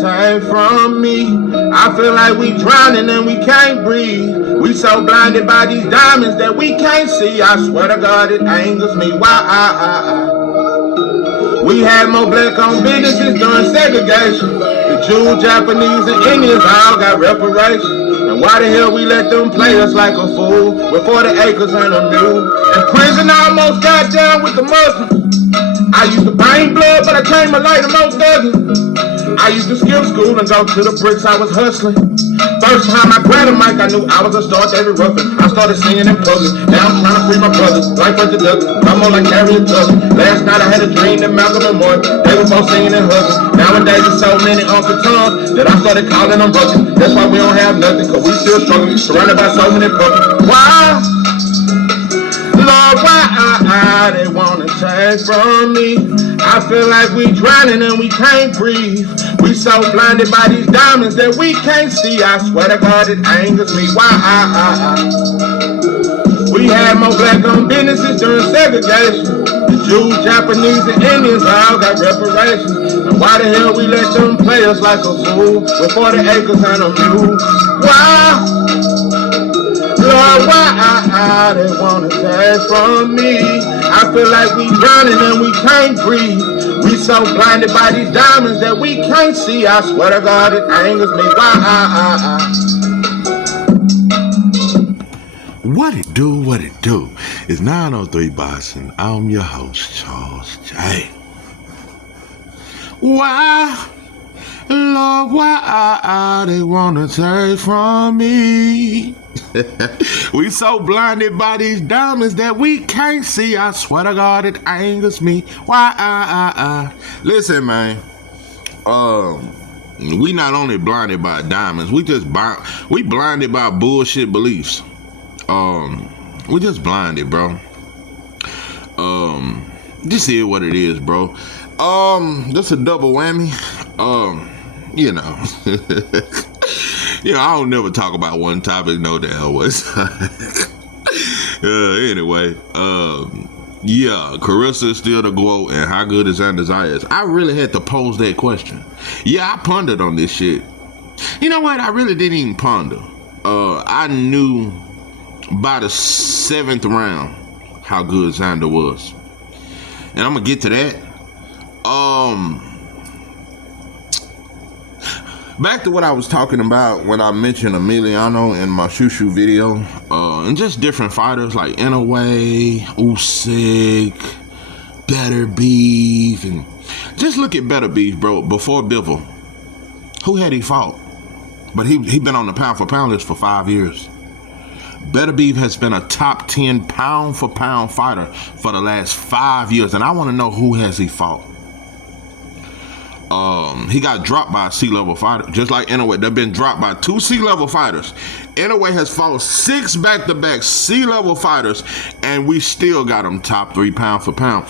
take from me. I feel like we drowning and we can't breathe. We so blinded by these diamonds that we can't see. I swear to God, it angers me. Why? We had more black-owned businesses during segregation. The Jews, Japanese, and Indians all got reparations. And why the hell we let them play us like a fool with 40 acres and a mule? And prison almost got down with the Muslims. I used to bang blood, but I came a light most doesn't. I used to skip school and go to the bricks, I was hustling. First time I grabbed a mic, I knew I was a star, David Ruffin. I started singing in public. Now I'm trying to free my brothers. Life was the duck, I'm more like Harriet Tubman. Last night I had a dream that Malcolm and Martin, they were both singing and hugging. Nowadays there's so many Uncle Toms that I started calling them brothers. That's why we don't have nothing, cause we still struggling, surrounded by so many brothers. Why? Lord, why they wanna take from me? I feel like we drowning and we can't breathe. We so blinded by these diamonds that we can't see. I swear to God, it angers me. Why? We had more black-owned businesses during segregation. The Jews, Japanese, and Indians all got reparations. And why the hell we let them play us like a fool with 40 acres and a mule? Why? Lord, why they wanna take from me? I feel like we drowning and we can't breathe. We so blinded by these diamonds that we can't see. I swear to God, it angers me. Why? What it do? It's 903 Boss, and I'm your host, Charles J. Why? Lord, why they wanna take from me? We so blinded by these diamonds that we can't see. I swear to God, it angers me. Why? Listen, man. We not only blinded by diamonds, we blinded by bullshit beliefs. We just blinded, bro. This is what it is, bro. That's a double whammy. You know. I don't never talk about one topic, no damn was. Anyway, Claressa is still the Gwoat, and how good is Xander Zayas? I really had to pose that question. Yeah, I pondered on this shit. You know what? I really didn't even ponder. I knew by the 7th round how good Xander was. And I'm gonna get to that. Back to what I was talking about when I mentioned Emiliano in my Shushu video, and just different fighters like Inoue, Usyk, Better Beef, and just look at Better Beef, bro. Before Bivol, who had he fought? But he been on the pound for pound list for 5 years. Better Beef has been a top 10 pound for pound fighter for the last 5 years, and I want to know who has he fought. He got dropped by a C-level fighter, just like Inoue. They've been dropped by 2 C-level fighters. Inoue has fought 6 back-to-back C-level fighters, and we still got him top 3 pound for pound.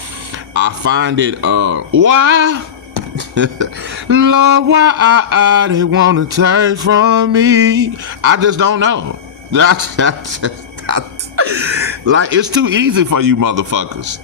I find it, why? Lord, why they want to take from me? I just don't know. Like, it's too easy for you motherfuckers.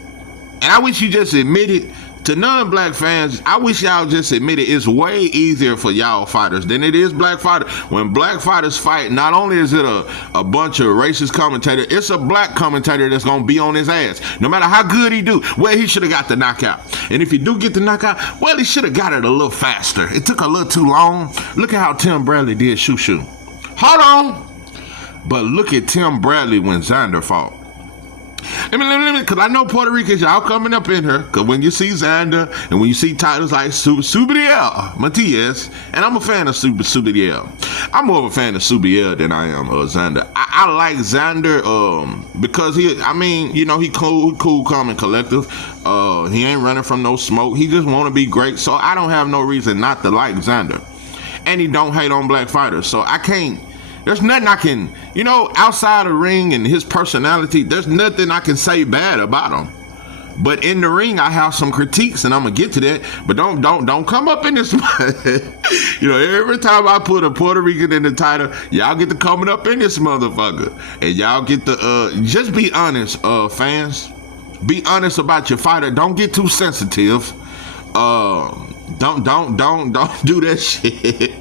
And I wish you just admit it. To non-black fans, I wish y'all just admit it. It's way easier for y'all fighters than it is black fighters. When black fighters fight, not only is it a bunch of racist commentators, it's a black commentator that's going to be on his ass. No matter how good he do, well, he should have got the knockout. And if he do get the knockout, well, he should have got it a little faster. It took a little too long. Look at how Tim Bradley did Shushu. Hold on. But look at Tim Bradley when Xander fought. Because I know Puerto Ricans, y'all coming up in here. Because when you see Xander and when you see titles like Subiel Matias, and I'm a fan of Subiel. I'm more of a fan of Subiel than I am of Xander. I like Xander because he cool, calm, and collective. He ain't running from no smoke. He just want to be great. So I don't have no reason not to like Xander. And he don't hate on black fighters. So I can't. There's nothing I can, outside the ring and his personality, there's nothing I can say bad about him. But in the ring, I have some critiques, and I'm gonna get to that. But don't come up in this. Every time I put a Puerto Rican in the title, y'all get to coming up in this motherfucker, and y'all get to just be honest, fans. Be honest about your fighter. Don't get too sensitive. Don't do that shit.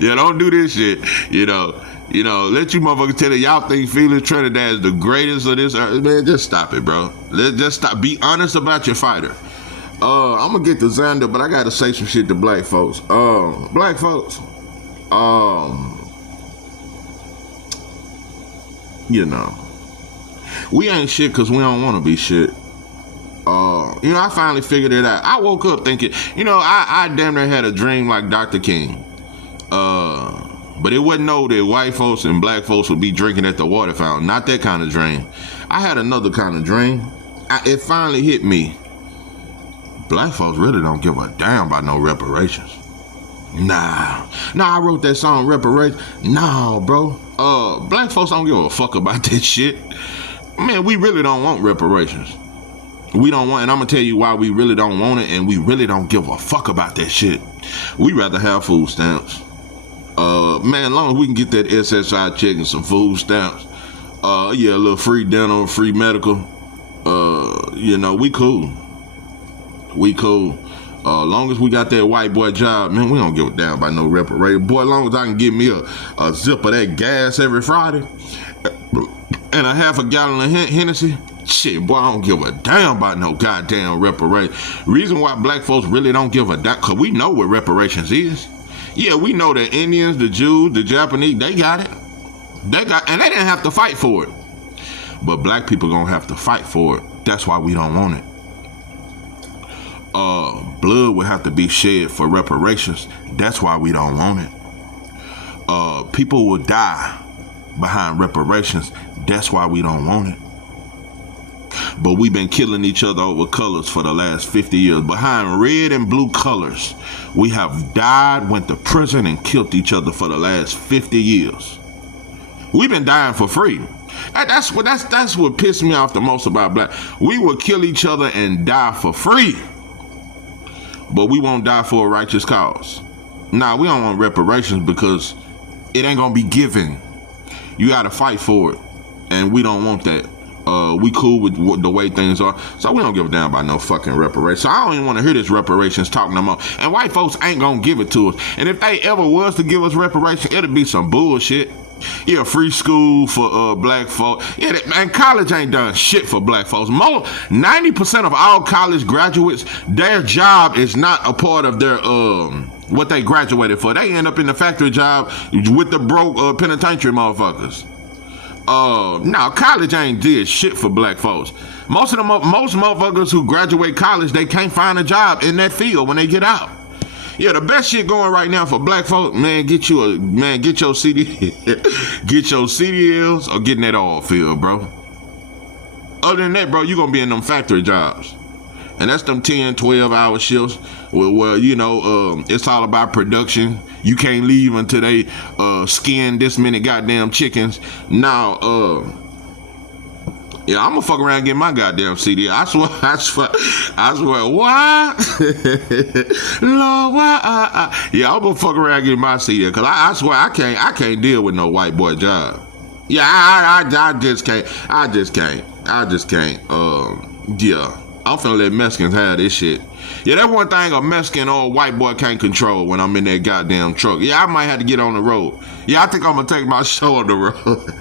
Yeah, don't do this shit. Let you motherfuckers tell you y'all think Felix Trinidad is the greatest of this earth. Man, just stop it, bro. Let's just stop. Be honest about your fighter. I'm gonna get to Xander, but I gotta say some shit to black folks. Black folks, we ain't shit because we don't want to be shit. I finally figured it out. I woke up thinking, I damn near had a dream like Dr. King. But it wasn't know that white folks and black folks would be drinking at the water fountain. Not that kind of dream. I had another kind of dream. It finally hit me. Black folks really don't give a damn about no reparations. Nah, I wrote that song, Reparations. Nah, bro. Black folks don't give a fuck about that shit. Man, we really don't want reparations. We don't want, and I'm gonna tell you why we really don't want it, and we really don't give a fuck about that shit. We rather have food stamps. Man, as long as we can get that SSI check and some food stamps, a little free dental, free medical, we cool. We cool. Long as we got that white boy job, man, we don't give a damn about no reparation. Boy, as long as I can get me a zip of that gas every Friday and a half a gallon of Hennessy, shit, boy, I don't give a damn about no goddamn reparation. Reason why black folks really don't give a damn, because we know what reparations is. Yeah, we know the Indians, the Jews, the Japanese, they got it. And they didn't have to fight for it. But black people gonna have to fight for it. That's why we don't want it. Blood would have to be shed for reparations. That's why we don't want it. People will die behind reparations. That's why we don't want it. But we've been killing each other over colors for the last 50 years. Behind red and blue colors, we have died, went to prison, and killed each other for the last 50 years. We've been dying for free. That's what pissed me off the most about black. We will kill each other and die for free. But we won't die for a righteous cause. Nah, we don't want reparations because it ain't gonna be given. You gotta fight for it. And we don't want that. We cool with the way things are. So we don't give a damn about no fucking reparations. So I don't even want to hear this reparations talk no more. And white folks ain't gonna give it to us. And if they ever was to give us reparations, it'll be some bullshit. Yeah, free school for black folks. Yeah, man, college ain't done shit for black folks. 90% of all college graduates, their job is not a part of their what they graduated for. They end up in the factory job with the broke penitentiary motherfuckers. No, college ain't did shit for black folks. Most motherfuckers who graduate college, they can't find a job in that field when they get out. Yeah, the best shit going right now for black folks, man, get your CD, get your CDLs or get in that oil field, bro. Other than that, bro, you gonna be in them factory jobs. And that's them 10, 12-hour shifts where it's all about production. You can't leave until they skin this many goddamn chickens. Now, yeah, I'm gonna fuck around and get my goddamn CD. I swear, why? Lord, why? Yeah, I'm gonna fuck around and get my CD, cause I swear I can't deal with no white boy job. Yeah, I just can't. Yeah, I'm finna let Mexicans have this shit. Yeah, that's one thing a Mexican or a white boy can't control when I'm in that goddamn truck. Yeah, I might have to get on the road. Yeah, I think I'm gonna take my show on the road.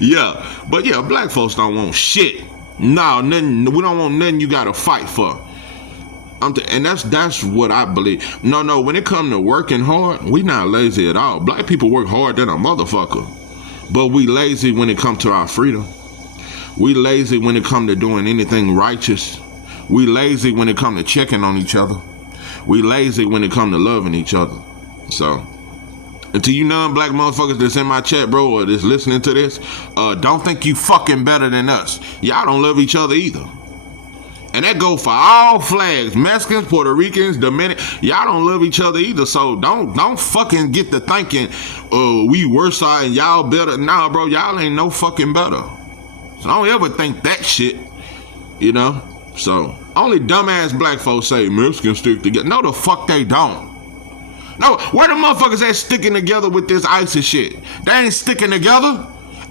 Yeah, but yeah, black folks don't want shit. No, nothing. We don't want nothing you gotta fight for. And that's what I believe. No, when it comes to working hard, we not lazy at all. Black people work hard than a motherfucker. But we lazy when it comes to our freedom. We lazy when it comes to doing anything righteous. We lazy when it comes to checking on each other. We lazy when it comes to loving each other. So, and to you non-black motherfuckers that's in my chat, bro, or that's listening to this, don't think you fucking better than us. Y'all don't love each other either. And that go for all flags. Mexicans, Puerto Ricans, Dominicans. Y'all don't love each other either. So don't fucking get to thinking, we worse and y'all better. Nah, bro, y'all ain't no fucking better. So don't ever think that shit, So only dumbass black folks say Mexicans stick together. No, the fuck they don't. No, where the motherfuckers at sticking together with this ISIS shit? They ain't sticking together.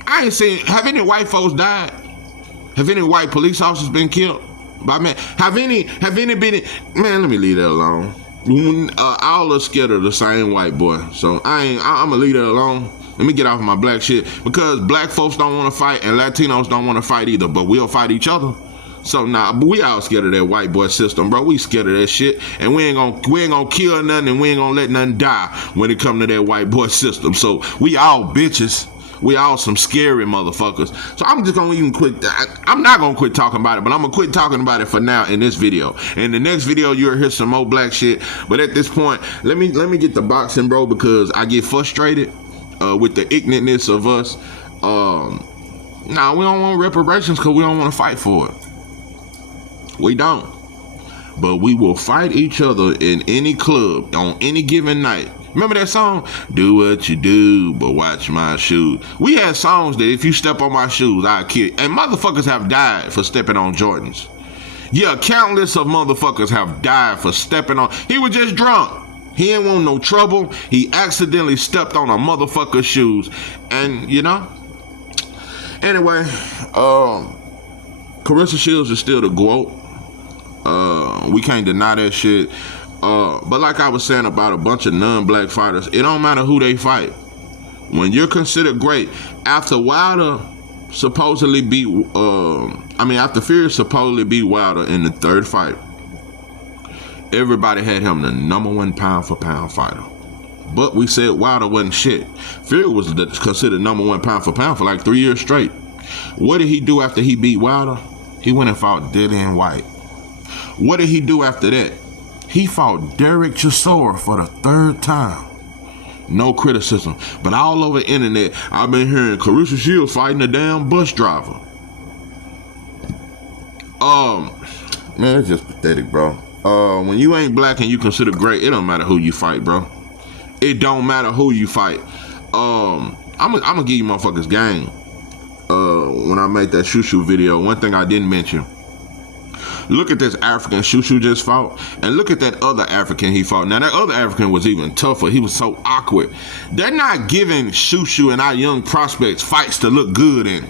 I ain't seen. Have any white folks died? Have any white police officers been killed? But man, have any been, man, let me leave that alone. All are scared of the same white boy. So I'm gonna leave that alone. Let me get off my black shit, because black folks don't want to fight and Latinos don't want to fight either, but we'll fight each other. So but we all scared of that white boy system, bro. We scared of that shit, and we ain't gonna kill nothing, and we ain't gonna let nothing die when it come to that white boy system. So we all bitches. We all some scary motherfuckers. So I'm just gonna even quit. I'm not gonna quit talking about it, but I'm gonna quit talking about it for now in this video. In the next video, you'll hear some more black shit. But at this point, let me get the boxing, bro, because I get frustrated with the ignorantness of us. Nah, we don't want reparations because we don't want to fight for it. We don't. But we will fight each other in any club on any given night. Remember that song? Do what you do, but watch my shoes. We had songs that if you step on my shoes, I'll kill you. And motherfuckers have died for stepping on Jordans. Yeah, countless of motherfuckers have died for stepping on. He was just drunk. He didn't want no trouble. He accidentally stepped on a motherfucker's shoes. And, you know. Anyway, Claressa Shields is still the Gwoat. We can't deny that shit. But like I was saying about a bunch of non-black fighters, it don't matter who they fight. When you're considered great, after Wilder supposedly beat, after Fury supposedly beat Wilder in the third fight, everybody had him the number one pound for pound fighter. But we said Wilder wasn't shit. Fury was considered number one pound for pound for like 3 years straight. What did he do after he beat Wilder? He went and fought Dillian White. What did he do after that? He fought Derek Chisora for the third time. No criticism. But all over the internet, I've been hearing Claressa Shields fighting a damn bus driver. Man, it's just pathetic, bro. When you ain't black and you consider great, it don't matter who you fight, bro. It don't matter who you fight. I'm gonna give you motherfuckers game. When I made that shoo-shoo video, one thing I didn't mention. Look at this African shoo-shoo just fought, and look at that other African he fought. Now, that other African was even tougher. He was so awkward. They're not giving shoo-shoo and our young prospects fights to look good in.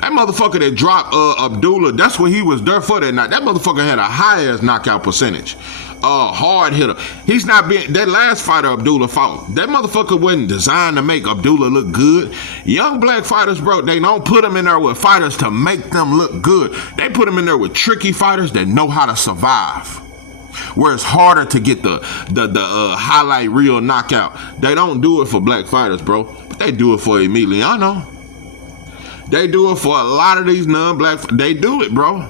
That motherfucker that dropped Abdullah, that's what he was there for that night. That motherfucker had a high-ass knockout percentage. Hard hitter. He's not being, that last fighter Abdullah fought, that motherfucker wasn't designed to make Abdullah look good. Young black fighters, bro, they don't put them in there with fighters to make them look good. They put them in there with tricky fighters that know how to survive. Where it's harder to get the highlight reel knockout. They don't do it for black fighters, bro. But they do it for Emiliano. They do it for a lot of these non-black. They do it, bro.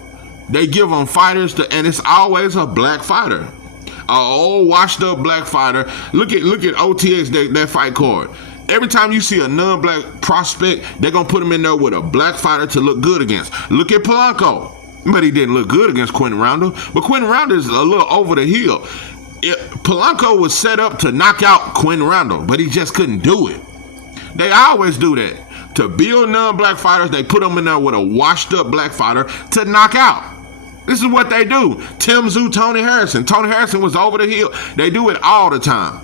They give them fighters and it's always a black fighter. A old washed up black fighter. Look at OTX, that fight card. Every time you see a non-black prospect, they're gonna put him in there with a black fighter to look good against. Look at Polanco. But he didn't look good against Quentin Roundle. But Quentin Roundle is a little over the hill. Polanco was set up to knock out Quentin Roundle, but he just couldn't do it. They always do that. To build non-black fighters, they put them in there with a washed up black fighter to knock out. This is what they do. Tim Tszyu, Tony Harrison. Tony Harrison was over the hill. They do it all the time.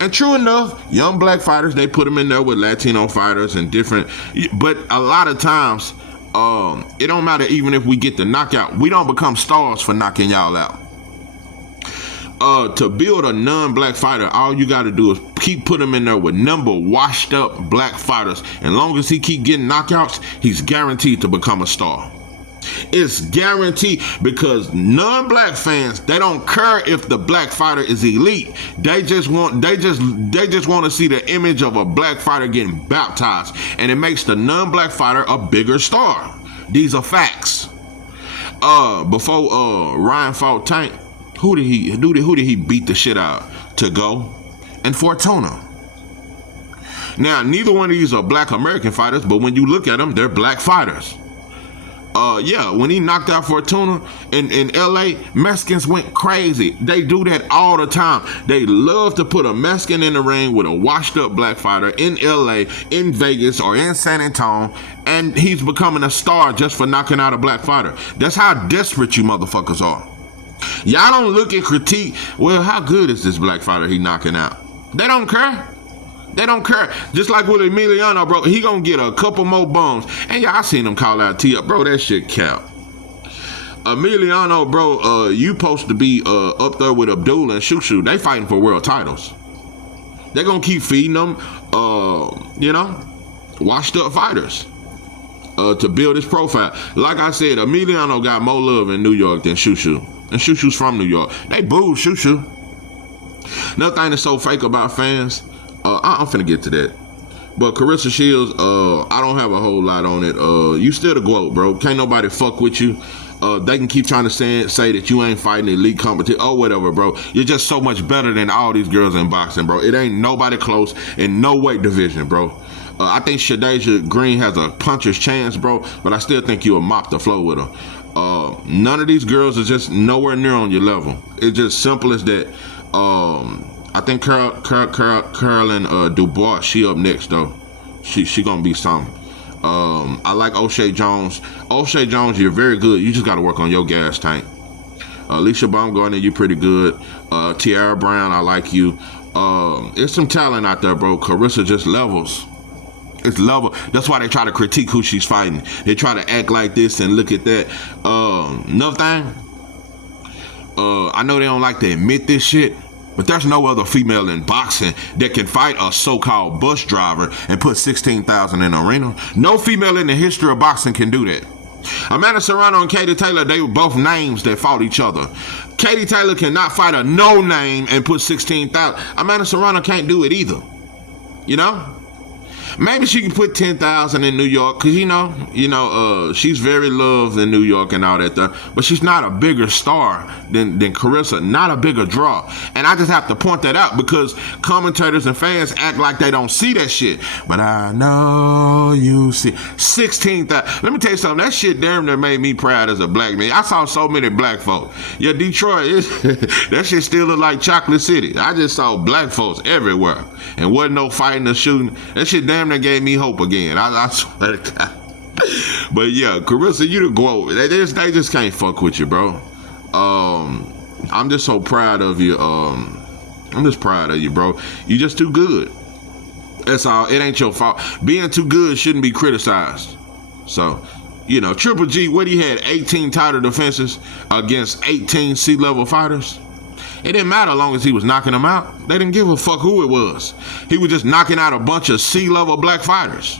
And true enough, young black fighters, they put them in there with Latino fighters and different. But a lot of times, it don't matter even if we get the knockout. We don't become stars for knocking y'all out. To build a non-black fighter, all you got to do is keep putting him in there with number washed up black fighters. And long as he keep getting knockouts, he's guaranteed to become a star. It's guaranteed, because non-black fans, they don't care if the black fighter is elite. They just want to see the image of a black fighter getting baptized, and it makes the non-black fighter a bigger star. These are facts. Before Ryan fought Tank, who did he beat the shit out? To go and Fortuna. Now, neither one of these are black American fighters, but when you look at them, they're black fighters. When he knocked out Fortuna in LA, Mexicans went crazy. They do that all the time. They love to put a Mexican in the ring with a washed up black fighter in LA, in Vegas, or in San Antonio, and he's becoming a star just for knocking out a black fighter. That's how desperate you motherfuckers are. Y'all don't look and critique, well, how good is this black fighter he knocking out? They don't care. They don't care. Just like with Emiliano, bro, he gonna get a couple more bums. And y'all seen him call out T up, bro. That shit cap. Emiliano, bro, you supposed to be up there with Abdullah and Shushu. They fighting for world titles. They're gonna keep feeding them, washed up fighters to build his profile. Like I said, Emiliano got more love in New York than Shushu. And Shushu's from New York. They booed Shushu. Another thing that's so fake about fans, I'm finna get to that. But Claressa Shields, I don't have a whole lot on it. You still the GOAT, bro. Can't nobody fuck with you. They can keep trying to say that you ain't fighting elite competition or whatever, bro. You're just so much better than all these girls in boxing, bro. It ain't nobody close in no weight division, bro. I think Shadeja Green has a puncher's chance, bro, but I still think you'll mop the floor with her. None of these girls are just nowhere near on your level. It's just simple as that. I think Carolyn Dubois, she up next though. She gonna be something. I like O'Shea Jones. O'Shea Jones, you're very good. You just gotta work on your gas tank. Alicia Baumgartner, you pretty good. Tiara Brown, I like you. There's some talent out there, bro. Claressa just levels. It's level. That's why they try to critique who she's fighting. They try to act like this and look at that. Another thing, I know they don't like to admit this shit, but there's no other female in boxing that can fight a so-called bus driver and put 16,000 in the arena. No female in the history of boxing can do that. Amanda Serrano and Katie Taylor, they were both names that fought each other. Katie Taylor cannot fight a no name and put 16,000. Amanda Serrano can't do it either. You know? Maybe she can put 10,000 in New York, because she's very loved in New York and all that stuff, but she's not a bigger star than Claressa, not a bigger draw. And I just have to point that out because commentators and fans act like they don't see that shit. But I know you see 16,000. Let me tell you something, that shit damn near made me proud as a black man. I saw so many black folks. Yeah, Detroit, that shit still look like Chocolate City. I just saw black folks everywhere. And wasn't no fighting or shooting. That shit damn near gave me hope again. I swear to God. But yeah, Claressa, you the GOAT. They just can't fuck with you, bro. I'm just so proud of you. I'm just proud of you, bro. You just too good. That's all. It ain't your fault. Being too good shouldn't be criticized. So, Triple G, what he had 18 title defenses against 18 C-level fighters. It didn't matter as long as he was knocking them out. They didn't give a fuck who it was. He was just knocking out a bunch of C-level black fighters.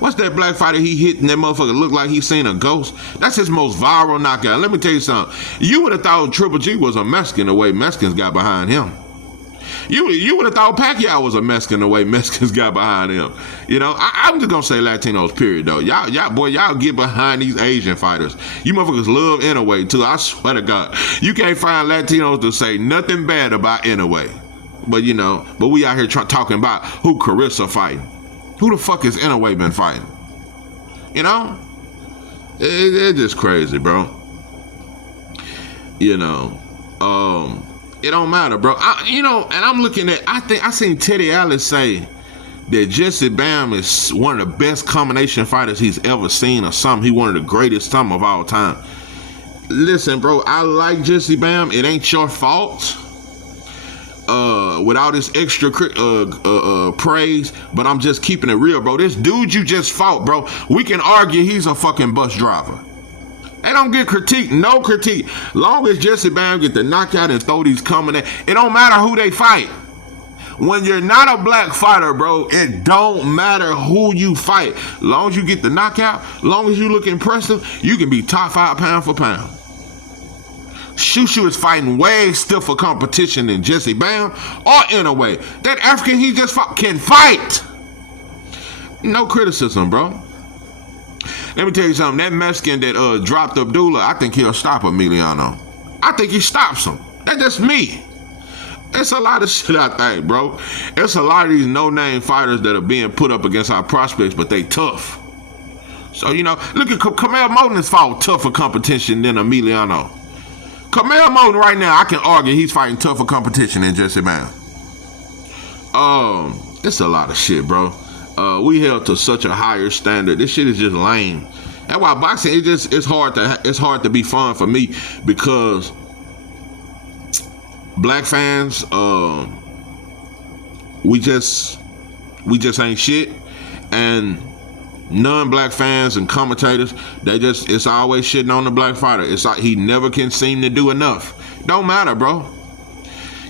What's that black fighter he hit and that motherfucker looked like he seen a ghost? That's his most viral knockout. Let me tell you something. You would have thought Triple G was a Mexican the way Mexicans got behind him. You would have thought Pacquiao was a Mexican the way Mexicans got behind him. I'm just gonna say Latinos, period, though. Y'all get behind these Asian fighters. You motherfuckers love Inoue, too. I swear to God. You can't find Latinos to say nothing bad about Inoue. But we out here talking about who Claressa fighting. Who the fuck has Inoue been fighting? It's just crazy, bro. It don't matter, bro. And I'm looking at, I seen Teddy Atlas say that Jesse Bam is one of the best combination fighters he's ever seen or something. He one of the greatest some of all time. Listen, bro, I like Jesse Bam. It ain't your fault. With all this extra praise, but I'm just keeping it real, bro. This dude you just fought, bro, we can argue he's a fucking bus driver. They don't get critique, no critique. Long as Jesse Bam get the knockout and throw these coming in, it don't matter who they fight. When you're not a black fighter, bro, it don't matter who you fight. Long as you get the knockout, long as you look impressive, you can be top 5 pound for pound. Shushu is fighting way stiffer competition than Jesse Bam or Inoue. That African he just fought can fight. No criticism, bro. Let me tell you something. That Mexican that dropped Abdullah, I think he'll stop Emiliano. I think he stops him. That's just me. It's a lot of shit I think, bro. It's a lot of these no-name fighters that are being put up against our prospects, but they tough. So, look at Camille Moten has fought tougher competition than Emiliano. Camille Moten right now, I can argue he's fighting tougher competition than Jesse Bam. It's a lot of shit, bro. We held to such a higher standard. This shit is just lame. That's why boxing it's hard to be fun for me because black fans, we just ain't shit, and Non-black fans and commentators, it's always shitting on the black fighter. It's like he never can seem to do enough. Don't matter, bro.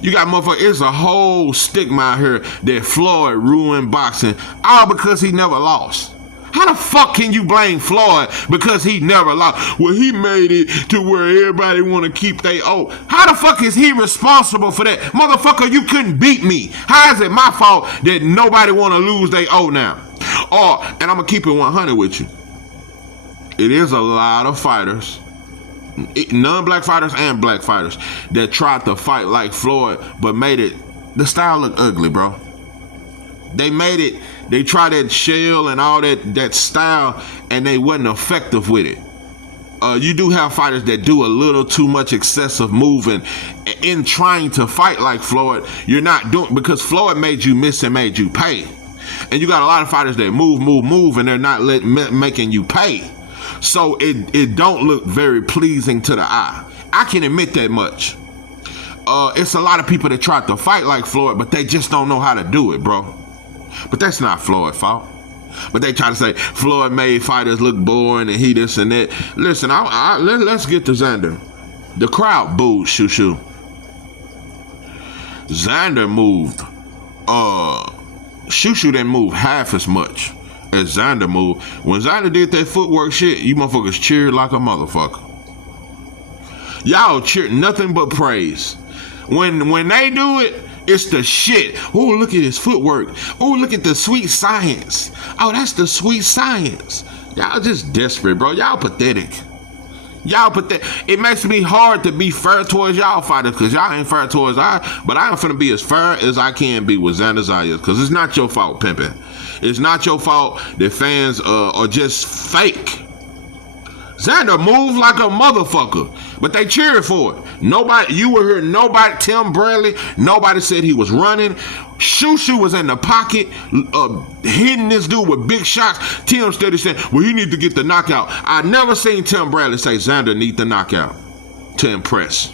You got motherfuckers, it's a whole stigma out here that Floyd ruined boxing, all because he never lost. How the fuck can you blame Floyd because he never lost? Well, he made it to where everybody want to keep their O. How the fuck is he responsible for that? Motherfucker, you couldn't beat me. How is it my fault that nobody want to lose their O now? And I'm going to keep it 100 with you. It is a lot of fighters, non-black fighters and black fighters, that tried to fight like Floyd, but made it, the style look ugly, bro. They tried that shell and all that style, and they wasn't effective with it. You do have fighters that do a little too much excessive moving in trying to fight like Floyd. You're not doing, because Floyd made you miss and made you pay. And you got a lot of fighters that move, and they're not making you pay. So it don't look very pleasing to the eye. I can admit that much. It's a lot of people that try to fight like Floyd, but they just don't know how to do it, bro. But that's not Floyd's fault. But they try to say Floyd made fighters look boring and he this and that. Listen, let's get to Xander. The crowd booed Shushu. Xander moved. Shushu didn't move half as much as Xander moved. When Xander did that footwork shit, you motherfuckers cheered like a motherfucker. Y'all cheered nothing but praise. When they do it, it's the shit. Oh, look at his footwork. Oh, look at the sweet science. Oh, that's the sweet science. Y'all just desperate, bro. Y'all pathetic. It makes me hard to be fair towards y'all fighters, because y'all ain't fair towards but I am finna be as fair as I can be with Xander Zayas, because it's not your fault, pimpin'. It's not your fault that fans are just fake. Xander moved like a motherfucker, but they cheered for it. Nobody, you were here, nobody, Tim Bradley, nobody said he was running. Shushu was in the pocket, hitting this dude with big shots. Tim steady saying, well, he need to get the knockout. I never seen Tim Bradley say Xander need the knockout to impress.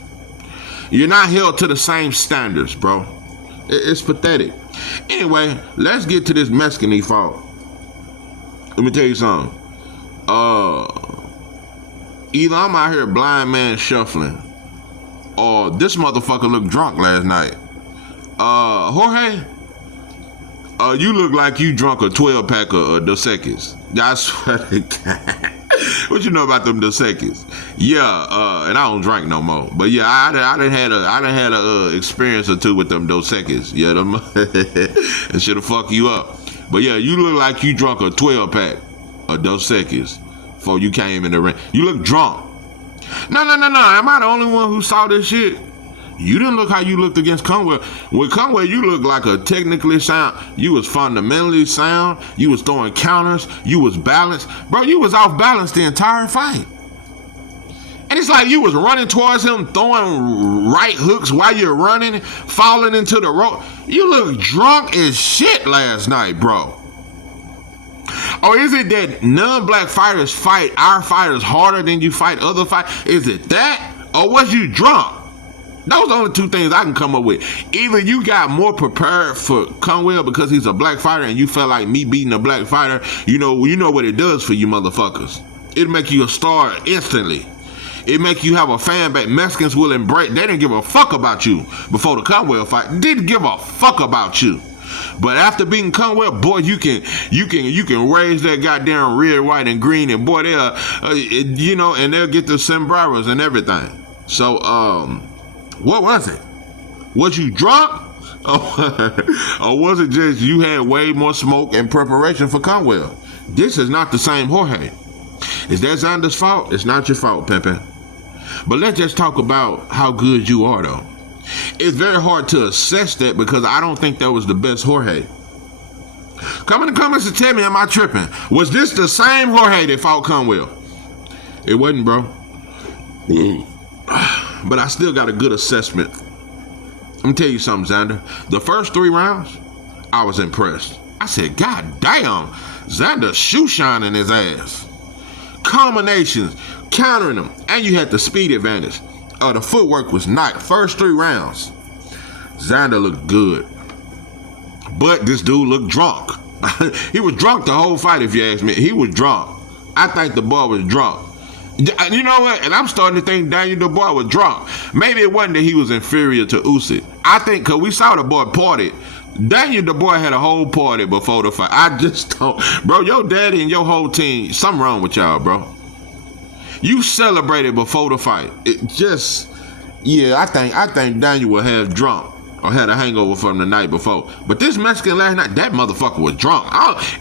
You're not held to the same standards, bro. It's pathetic. Anyway, let's get to this Mexican he fought. Let me tell you something. Either I'm out here blind man shuffling, or this motherfucker looked drunk last night. Jorge, you look like you drunk a 12-pack of Dos Equis. I swear to God. What you know about them Dos Equis? Yeah, and I don't drink no more. But yeah, I done had a experience or two with them Dos Equis. Yeah, them it should have fucked you up. But yeah, you look like you drunk a 12-pack of Dos Equis before you came in the ring. You look drunk. No. Am I the only one who saw this shit? You didn't look how you looked against Conwell. With Conwell, you looked like a technically sound. You was fundamentally sound. You was throwing counters. You was balanced. Bro, you was off balance the entire fight. And it's like you was running towards him, throwing right hooks while you're running, falling into the rope. You look drunk as shit last night, bro. Or is it that non-black fighters fight our fighters harder than you fight other fighters? Is it that? Or was you drunk? Those are the only two things I can come up with. Either you got more prepared for Conwell because he's a black fighter and you felt like me beating a black fighter, you know what it does for you motherfuckers. It'll make you a star instantly. It make you have a fan base. Mexicans will embrace. They didn't give a fuck about you before the Conwell fight. Didn't give a fuck about you. But after beating Conwell, boy, you can raise that goddamn red, white, and green, and boy, they'll and they'll get the sombreros and everything. So, what was it? Was you drunk? Or was it just you had way more smoke in preparation for Conwell? This is not the same Jorge. Is that Xander's fault? It's not your fault, Pimpin'. But let's just talk about how good you are, though. It's very hard to assess that because I don't think that was the best Jorge. Come in the comments and tell me, am I tripping? Was this the same Jorge that fought Conwell? It wasn't, bro. But I still got a good assessment. Let me tell you something, Xander. The first 3 rounds, I was impressed. I said, God damn, Xander shoe shining his ass. Combinations, countering them, and you had the speed advantage. The footwork was not. First 3 rounds, Xander looked good. But this dude looked drunk. He was drunk the whole fight, if you ask me. He was drunk. I think the boy was drunk. You know what? And I'm starting to think Daniel Dubois was drunk. Maybe it wasn't that he was inferior to Usyk. I think because we saw the boy party. Daniel Dubois had a whole party before the fight. I just don't. Bro, your daddy and your whole team, something wrong with y'all, bro. You celebrated before the fight. It just, yeah, I think Daniel will have drunk or had a hangover from the night before. But this Mexican last night, that motherfucker was drunk.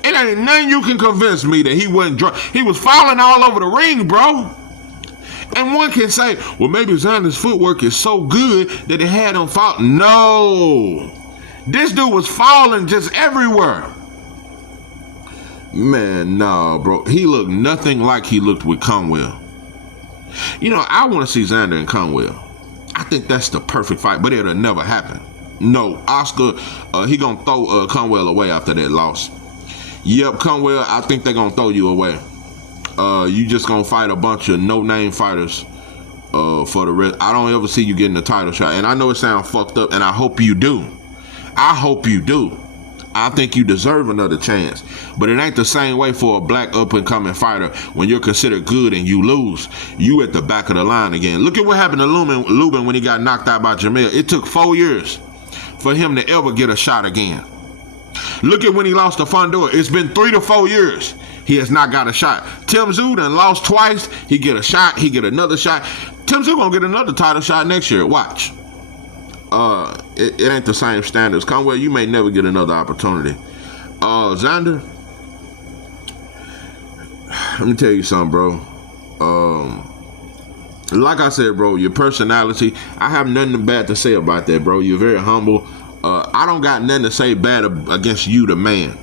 It ain't nothing you can convince me that he wasn't drunk. He was falling all over the ring, bro. And one can say, well, maybe Xander's footwork is so good that it had him fall. No. This dude was falling just everywhere. Man, nah, bro. He looked nothing like he looked with Conwell. You know, I want to see Xander and Conwell. I think that's the perfect fight, but it'll never happen. No, Oscar, he gonna throw Conwell away after that loss. Yep, Conwell, I think they're gonna throw you away. You just gonna fight a bunch of no-name fighters for the rest. I don't ever see you getting a title shot, and I know it sounds fucked up, and I hope you do. I hope you do. I think you deserve another chance. But it ain't the same way for a black up-and-coming fighter when you're considered good and you lose. You at the back of the line again. Look at what happened to Lubin when he got knocked out by Jamil. It took 4 years for him to ever get a shot again. Look at when he lost to Fondor. It's been 3 to 4 years. He has not got a shot. Tim Tszyu done lost twice. He get a shot. He get another shot. Tim Tszyu gonna get another title shot next year. Watch. It ain't the same standards. Conwell, you may never get another opportunity. Xander, let me tell you something, bro. Like I said, bro, your personality, I have nothing bad to say about that, bro. You're very humble. I don't got nothing to say bad against you, the man.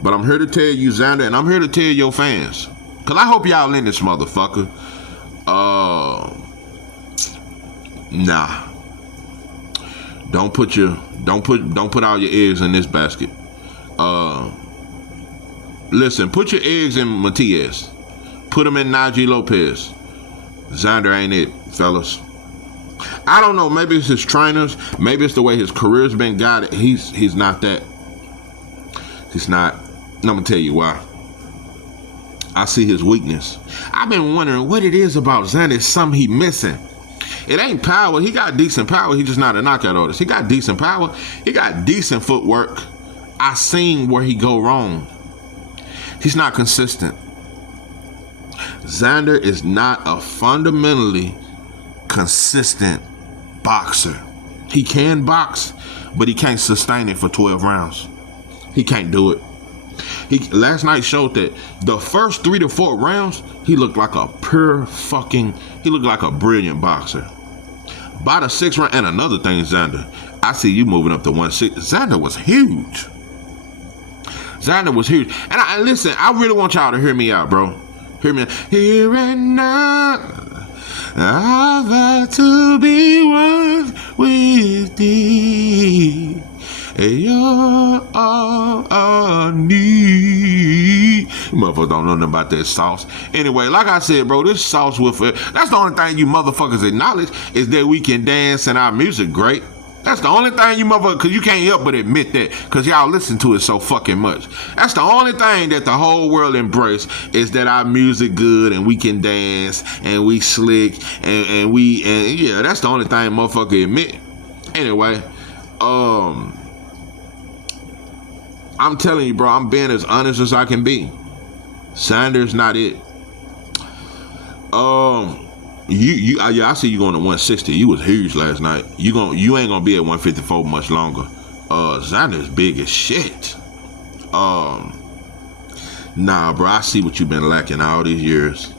But I'm here to tell you, Xander, and I'm here to tell your fans, because I hope y'all in this motherfucker. Nah. Don't put all your eggs in this basket. Listen, put your eggs in Matias. Put them in Najee Lopez. Xander ain't it, fellas. I don't know. Maybe it's his trainers. Maybe it's the way his career's been guided. He's not that. He's not. I'm gonna tell you why. I see his weakness. I've been wondering what it is about Xander. It's something he missing. It ain't power. He got decent power. He just not a knockout artist. He got decent power. He got decent footwork. I seen where he go wrong. He's not consistent. Xander is not a fundamentally consistent boxer. He can box, but he can't sustain it for 12 rounds. He can't do it. Last night showed that the first 3 to 4 rounds, he looked like a he looked like a brilliant boxer. By the 6th round, and another thing, Xander, I see you moving up to 160. Xander was huge. Xander was huge. And listen, I really want y'all to hear me out, bro. Hear me out. Here and now, I vow to be one with thee. You're all I need. Motherfuckers don't know nothing about that sauce. Anyway, like I said, bro, this sauce with it. That's the only thing you motherfuckers acknowledge is that we can dance and our music great. That's the only thing you motherfuckers, because you can't help but admit that, because y'all listen to it so fucking much. That's the only thing that the whole world embrace is that our music good and we can dance and we slick and yeah, that's the only thing motherfucker admit. Anyway, I'm telling you, bro, I'm being as honest as I can be. Xander's not it. I see you going to 160. You was huge last night. You ain't gonna be at 154 much longer. Xander's big as shit. Nah, bro, I see what you've been lacking all these years.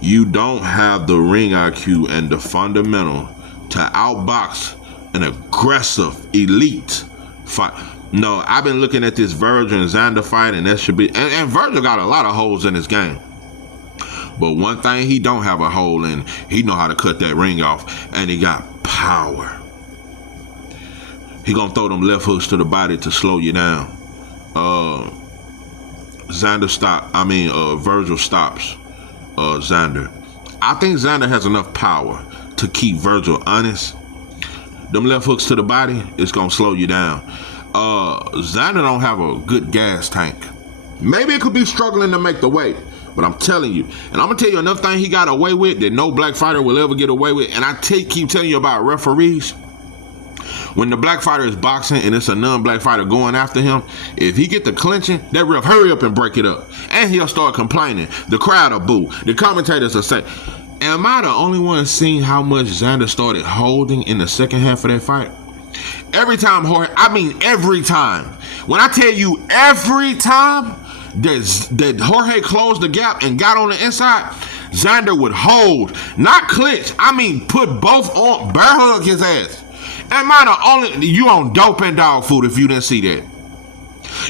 You don't have the ring IQ and the fundamental to outbox an aggressive elite fight. No, I've been looking at this Virgil and Xander fight, and that should be. And Virgil got a lot of holes in his game. But one thing he don't have a hole in, he know how to cut that ring off, and he got power. He gonna throw them left hooks to the body to slow you down. Virgil stops Xander. I think Xander has enough power to keep Virgil honest. Them left hooks to the body, it's gonna slow you down. Xander don't have a good gas tank. Maybe it could be struggling to make the weight, but I'm telling you, and I'm gonna tell you another thing he got away with that no black fighter will ever get away with, and I keep telling you about referees. When the black fighter is boxing and it's a non-black fighter going after him, if he get the clinching, that ref hurry up and break it up, and he'll start complaining. The crowd will boo. The commentators will say, "Am I the only one seeing how much Xander started holding in the second half of that fight?" Every time, every time. When I tell you every time that Jorge closed the gap and got on the inside, Xander would hold, not clinch. Put both on, bear hug his ass. Am I the only? You on dope and dog food if you didn't see that.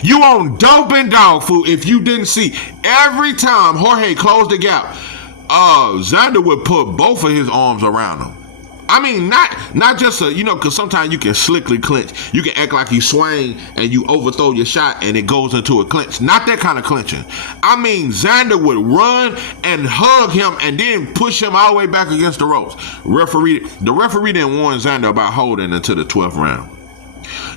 You on dope and dog food if you didn't see. Every time Jorge closed the gap, Xander would put both of his arms around him. Not just because sometimes you can slickly clinch. You can act like you swing and you overthrow your shot and it goes into a clinch. Not that kind of clinching. Xander would run and hug him and then push him all the way back against the ropes. The referee didn't warn Xander about holding until the 12th round.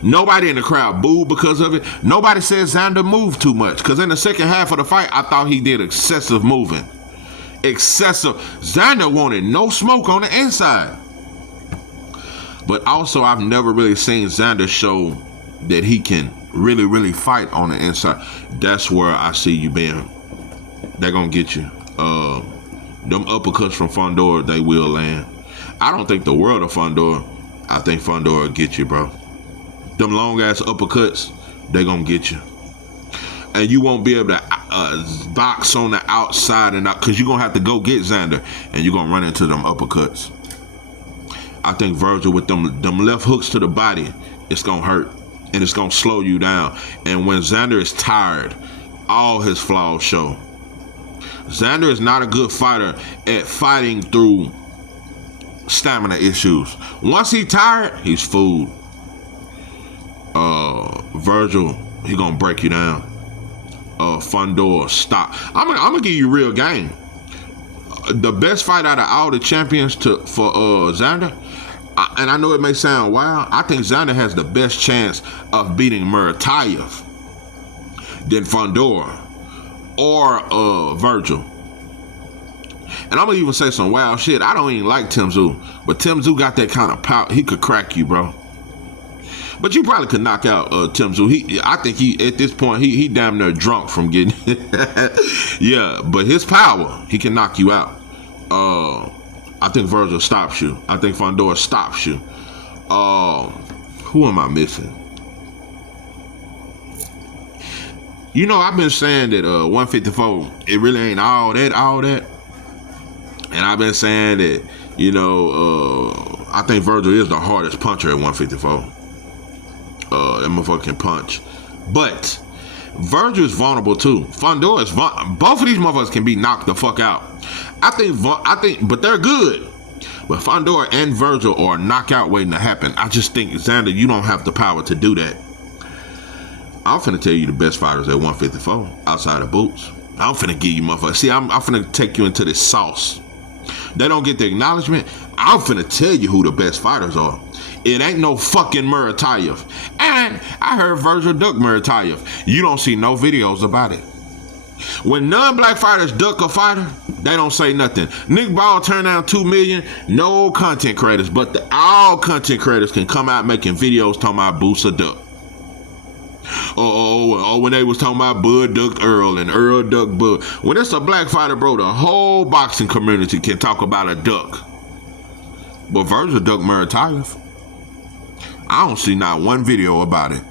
Nobody in the crowd booed because of it. Nobody said Xander moved too much, because in the second half of the fight, I thought he did excessive moving. Excessive. Xander wanted no smoke on the inside. But also, I've never really seen Xander show that he can really, really fight on the inside. That's where I see you being. They're going to get you. Them uppercuts from Fondor, they will land. I don't think the world of Fondor. I think Fondor will get you, bro. Them long-ass uppercuts, they're going to get you. And you won't be able to box on the outside and out, because you're going to have to go get Xander, and you're going to run into them uppercuts. I think Virgil with them left hooks to the body, it's going to hurt. And it's going to slow you down. And when Xander is tired, all his flaws show. Xander is not a good fighter at fighting through stamina issues. Once he's tired, he's food. Virgil, he going to break you down. Fondor, stop. I'm going to give you real game. The best fight out of all the champions for Xander, and I know it may sound wild, I think Xander has the best chance of beating Muratayev than Fondor or Virgil. And I'm going to even say some wild shit. I don't even like Tim Tszyu, but Tim Tszyu got that kind of power. He could crack you, bro. But you probably could knock out Tim Tszyu. I think at this point, he damn near drunk from getting yeah, but his power, he can knock you out. I think Virgil stops you. I think Fondor stops you. Who am I missing? I've been saying that 154, it really ain't all that. And I've been saying that, I think Virgil is the hardest puncher at 154. That motherfucker can punch. But Virgil is vulnerable too. Fondor is both of these motherfuckers can be knocked the fuck out. I think, but they're good. But Fondor and Virgil are knockout waiting to happen. I just think, Xander, you don't have the power to do that. I'm finna tell you the best fighters at 154 outside of Boots. I'm finna give you motherfuckers. See, I'm finna take you into this sauce. They don't get the acknowledgement. I'm finna tell you who the best fighters are. It ain't no fucking Muratayev. And I heard Virgil duck Muratayev. You don't see no videos about it. When non-black fighters duck a fighter, they don't say nothing. Nick Ball turned down $2 million. No content creators, but all content creators can come out making videos talking about Boots a duck. When they was talking about Bud ducked Earl and Earl ducked Bud. When it's a black fighter, bro, the whole boxing community can talk about a duck. But Virgil ducked Muratayev. I don't see not one video about it.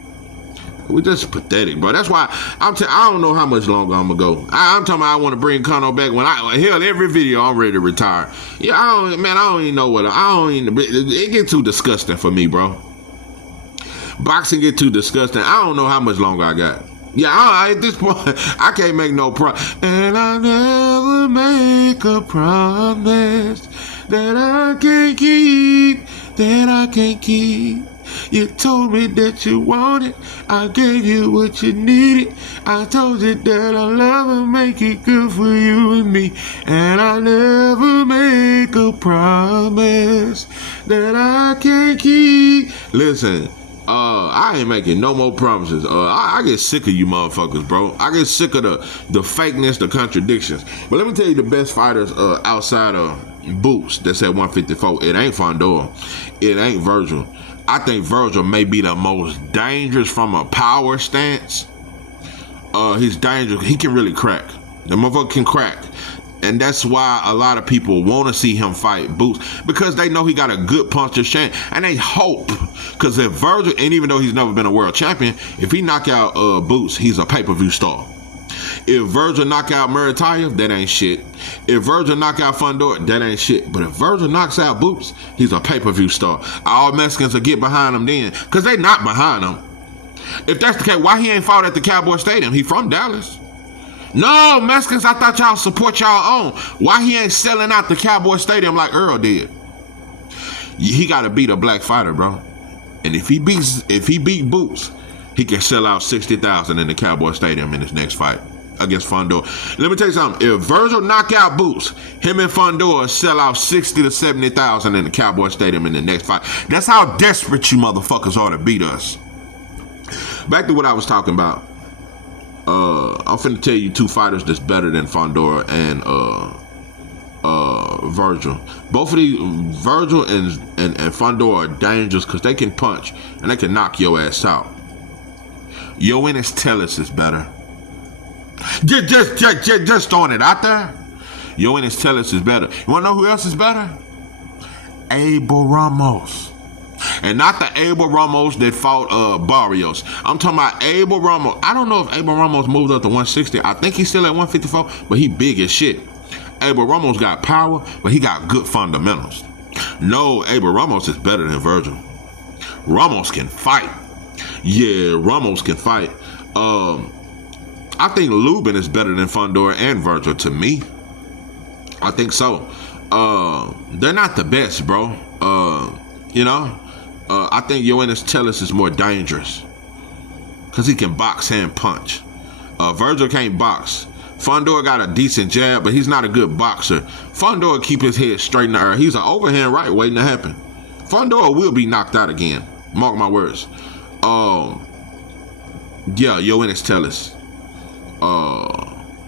We're just pathetic, bro. That's why I don't know how much longer I'm gonna go. I'm talking about I want to bring Conor back when every video I'm ready to retire. Yeah, I don't even know it gets too disgusting for me, bro. Boxing get too disgusting. I don't know how much longer I got. Yeah, at this point, I can't make no promise. And I never make a promise that I can't keep. You told me that you wanted, I gave you what you needed. I told you that I'll never make it good for you and me. And I never make a promise that I can't keep. Listen, I ain't making no more promises. I get sick of you motherfuckers, bro. I get sick of the fakeness, the contradictions. But let me tell you the best fighters outside of Boots that's at 154. It ain't Fondor. It ain't Virgil. I think Virgil may be the most dangerous from a power stance. He's dangerous. He can really crack. The motherfucker can crack. And that's why a lot of people want to see him fight Boots, because they know he got a good puncher's chance, and they hope. Because if Virgil, and even though he's never been a world champion, if he knock out Boots, he's a pay-per-view star. If Virgil knock out Muratayev, that ain't shit. If Virgil knock out Fondor, that ain't shit. But if Virgil knocks out Boots, he's a pay-per-view star. All Mexicans will get behind him then, because they not behind him. If that's the case, why he ain't fought at the Cowboy Stadium? He from Dallas. No, Mexicans, I thought y'all support y'all own. Why he ain't selling out the Cowboy Stadium like Earl did? He got to beat a black fighter, bro. And if he beat Boots, he can sell out 60,000 in the Cowboy Stadium in his next fight against Fondor. Let me tell you something. If Virgil knock out Boots, him and Fondor sell out 60 to 70,000 in the Cowboy Stadium in the next fight. That's how desperate you motherfuckers are to beat us. Back to what I was talking about. I'm finna tell you two fighters that's better than Fondor and Virgil. Both of these, Virgil and Fondor, are dangerous because they can punch and they can knock your ass out. Yoenis Tellus is better. Just throwing it out there. Yoenis Tellus is better. You wanna know who else is better? Abel Ramos. And not the Abel Ramos that fought Barrios. I'm talking about Abel Ramos. I don't know if Abel Ramos moved up to 160. I think he's still at 154, but he big as shit. Abel Ramos got power, but he got good fundamentals. No, Abel Ramos is better than Virgil. Ramos can fight. Yeah, Ramos can fight. I think Lubin is better than Fondor and Virgil to me. I think so. They're not the best, bro. I think Yoenis Tellus is more dangerous because he can box and punch. Virgil can't box. Fondor got a decent jab, but he's not a good boxer. Fondor keep his head straight in the air. He's an overhand right waiting to happen. Fondor will be knocked out again. Mark my words. Yoenis Tellus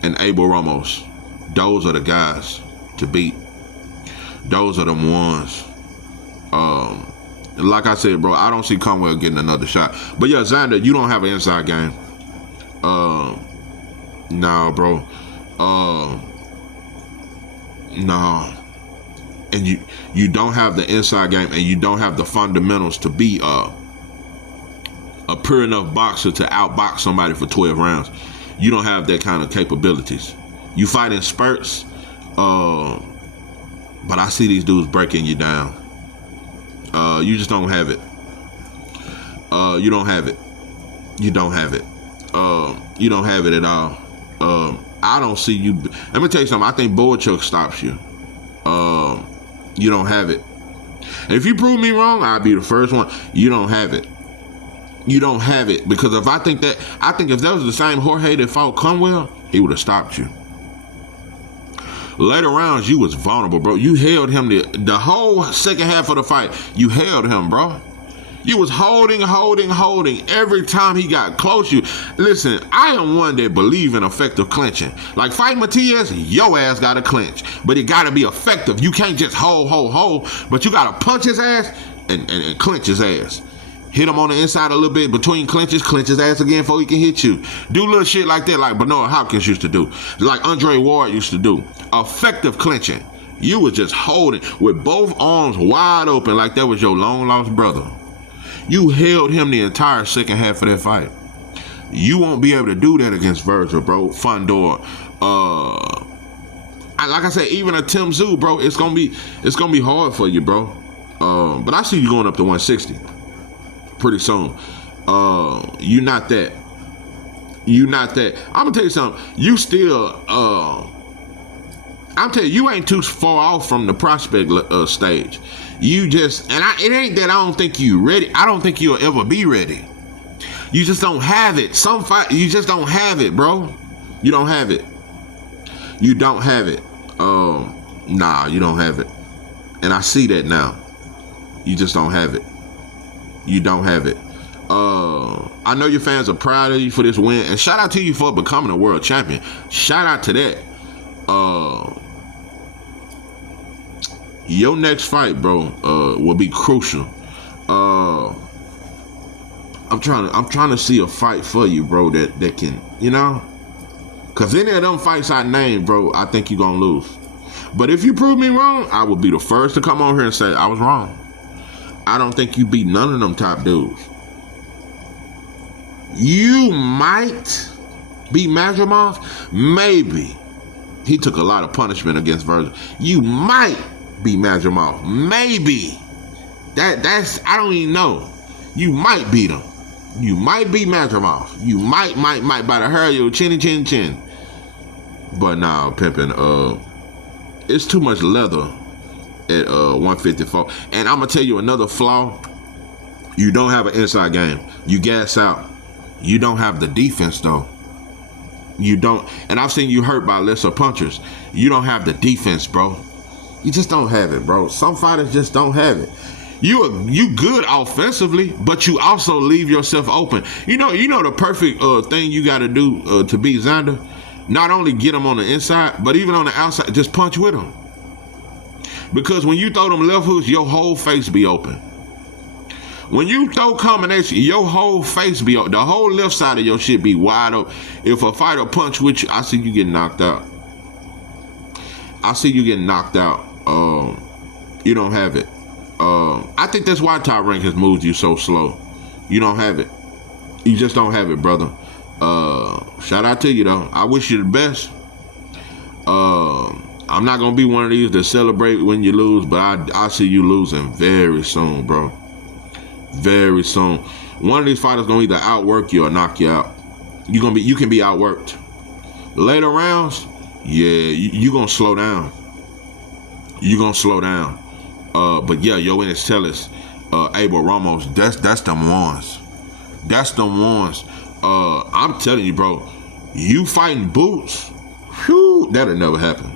and Abel Ramos. Those are the guys to beat. Those are them ones. Like I said, bro, I don't see Conwell getting another shot. But yeah, Xander, you don't have an inside game. Nah, bro. Nah. And you don't have the inside game, and you don't have the fundamentals to be a pure enough boxer to outbox somebody for 12 rounds. You don't have that kind of capabilities. You fight in spurts, but I see these dudes breaking you down. You just don't have it. You don't have it. You don't have it. You don't have it at all. I don't see you. Let me tell you something. I think Boachuk stops you. You don't have it. And if you prove me wrong, I'll be the first one. You don't have it. You don't have it. Because if I think if that was the same Jorge that fought Conwell, he would have stopped you. Later rounds, you was vulnerable, bro. You held him the whole second half of the fight. You held him, bro. You was holding. Every time he got close, listen, I am one that believe in effective clinching. Like fighting Matias, your ass gotta clinch. But it gotta be effective. You can't just hold. But you gotta punch his ass and clinch his ass. Hit him on the inside a little bit between clinches, clinch his ass again before he can hit you. Do little shit like that, like Bernard Hopkins used to do. Like Andre Ward used to do. Effective clinching. You was just holding with both arms wide open like that was your long lost brother. You held him the entire second half of that fight. You won't be able to do that against Virgil, bro. Fondor. Like I said, even a Tim Tszyu, bro, it's gonna be hard for you, bro. But I see you going up to 160 pretty soon. You not that. I'm gonna tell you something. You still I'm telling you, you ain't too far off from the prospect stage. You just, it ain't that I don't think you ready. I don't think you'll ever be ready. You just don't have it. You just don't have it, bro. You don't have it. You don't have it. Nah, you don't have it. And I see that now. You just don't have it. You don't have it. I know your fans are proud of you for this win, and shout out to you for becoming a world champion. Shout out to that. Your next fight, bro, will be crucial. I'm trying to see a fight for you, bro, that can, cause any of them fights I named, bro, I think you're gonna lose. But if you prove me wrong, I will be the first to come on here and say I was wrong. I don't think you beat none of them top dudes. You might beat Madrimov, maybe. He took a lot of punishment against Virgil. You might beat Madrimov, maybe. That's I don't even know. You might beat him. You might beat Madrimov. You might by the hair of your chin. But nah, pimpin', it's too much leather at 154. And I'm gonna tell you another flaw. You don't have an inside game. You gas out. You don't have the defense though. You don't, and I've seen you hurt by lesser punchers. You don't have the defense, bro. You just don't have it, bro. Some fighters just don't have it. You good offensively, but you also leave yourself open. You know the perfect thing you got to do to beat Xander. Not only get him on the inside, but even on the outside, just punch with him. Because when you throw them left hooks, your whole face be open. When you throw combination, your whole face be open. The whole left side of your shit be wide open. If a fighter punch with you, I see you getting knocked out. You don't have it. I think that's why Top Rank has moved you so slow. You don't have it. You just don't have it, brother. Shout out to you though. I wish you the best. I'm not gonna be one of these that celebrate when you lose, but I see you losing very soon, bro. Very soon. One of these fighters gonna either outwork you or knock you out. You can be outworked. Later rounds, yeah, you gonna slow down. But yeah, yo, and it's Tellus, Abel Ramos, that's them ones. I'm telling you, bro, you fighting Boots, whew, that'll never happen.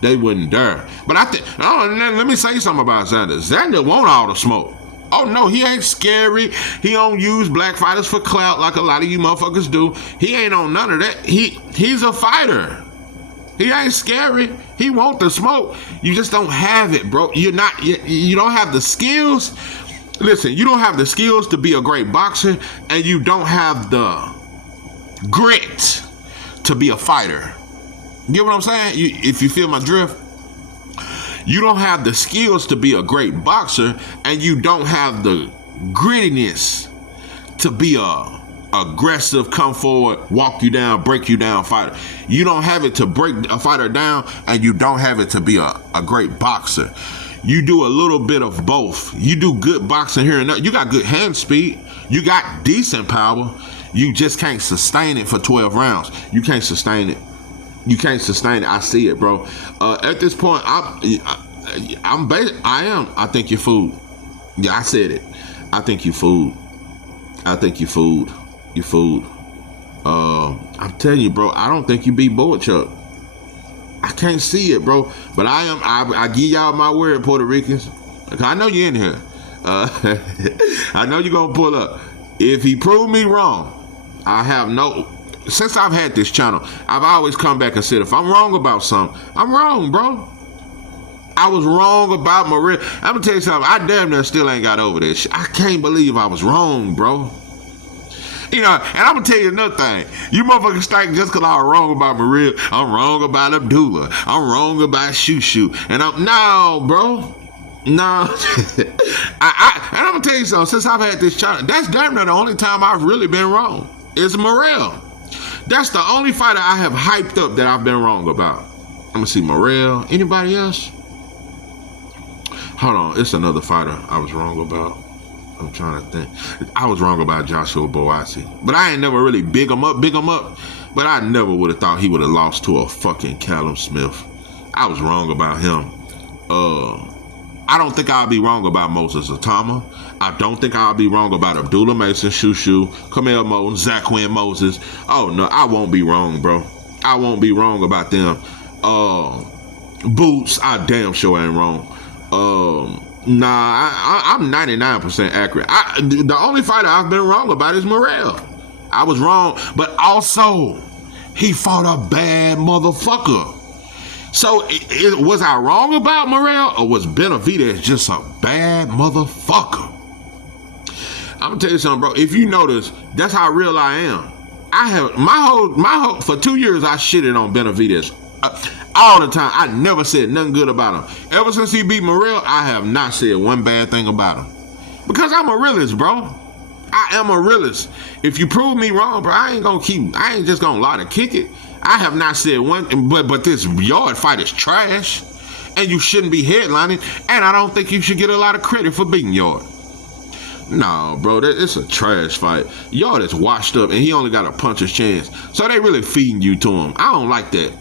They wouldn't dare. But let me say something about Xander. Xander want all the smoke. Oh no, he ain't scary. He don't use black fighters for clout like a lot of you motherfuckers do. He ain't on none of that. He's a fighter. He ain't scary. He want the smoke. You just don't have it, bro. You don't have the skills. Listen, you don't have the skills to be a great boxer, and you don't have the grit to be a fighter. You get what I'm saying? If you feel my drift. You don't have the skills to be a great boxer, and you don't have the grittiness to be a aggressive, come forward, walk you down, break you down fighter. You don't have it to break a fighter down, and you don't have it to be a great boxer. You do a little bit of both. You do good boxing here and there. You got good hand speed. You got decent power. You just can't sustain it for 12 rounds. You can't sustain it. I see it, bro. At this point, I think you're fooled. Yeah, I said it. I think you're fooled. You're fooled. I'm telling you, bro, I don't think you beat Boachuk. I can't see it, bro. But I give y'all my word, Puerto Ricans. I know you're in here. I know you're going to pull up. If he proved me wrong, since I've had this channel, I've always come back and said, if I'm wrong about something, I'm wrong, bro. I was wrong about Maria. I'm going to tell you something. I damn near still ain't got over this shit. I can't believe I was wrong, bro. And I'm going to tell you another thing. You motherfuckers think just because I was wrong about Maria, I'm wrong about Abdullah. I'm wrong about Shushu. No, bro. No. And I'm going to tell you something. Since I've had this channel, that's damn near the only time I've really been wrong. Is Morrell. That's the only fighter I have hyped up that I've been wrong about. I'm going to see Morrell. Anybody else? Hold on. It's another fighter I was wrong about. I'm trying to think. I was wrong about Joshua Boazzi. But I ain't never really big him up. But I never would have thought he would have lost to a fucking Callum Smith. I was wrong about him. I don't think I'll be wrong about Moses Atama. I don't think I'll be wrong about Abdullah Mason, Shushu, Kamel Moten, Zaquin Moses. Oh, no, I won't be wrong, bro. I won't be wrong about them. Boots, I damn sure ain't wrong. Nah, I'm 99% accurate. The only fighter I've been wrong about is Morrell. I was wrong, but also he fought a bad motherfucker. So was I wrong about Morrell, or was Benavidez just a bad motherfucker? I'm gonna tell you something, bro. If you notice, that's how real I am. I have my whole for 2 years I shitted on Benavidez. All the time. I never said nothing good about him. Ever since he beat Morrell, I have not said one bad thing about him. Because I'm a realist, bro. I am a realist. If you prove me wrong, bro, I ain't just gonna lie to kick it. I have not said one, but this Yard fight is trash. And you shouldn't be headlining. And I don't think you should get a lot of credit for beating Yard. No, bro, it's a trash fight. Yard is washed up and he only got a puncher's chance. So they really feeding you to him. I don't like that.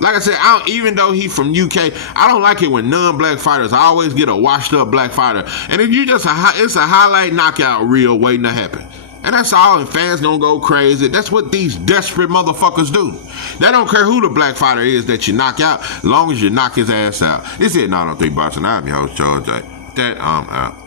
Like I said, even though he from UK, I don't like it when non-black fighters always get a washed-up black fighter. And if you just it's a highlight knockout reel waiting to happen. And that's all, and fans gonna go crazy. That's what these desperate motherfuckers do. They don't care who the black fighter is that you knock out, as long as you knock his ass out. This is 903 Boxing. I'm your host, George. That I'm out.